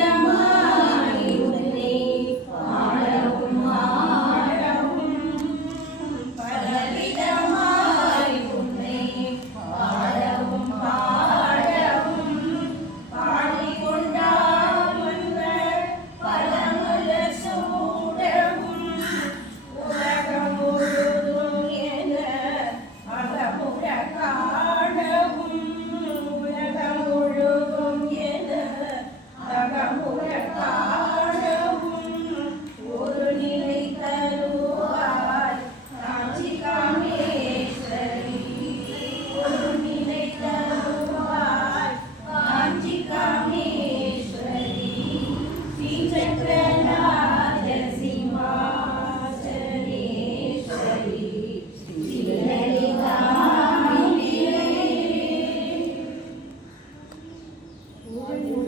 பலவிதமாய் உன்னை Lord,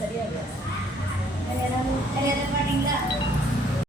சரியா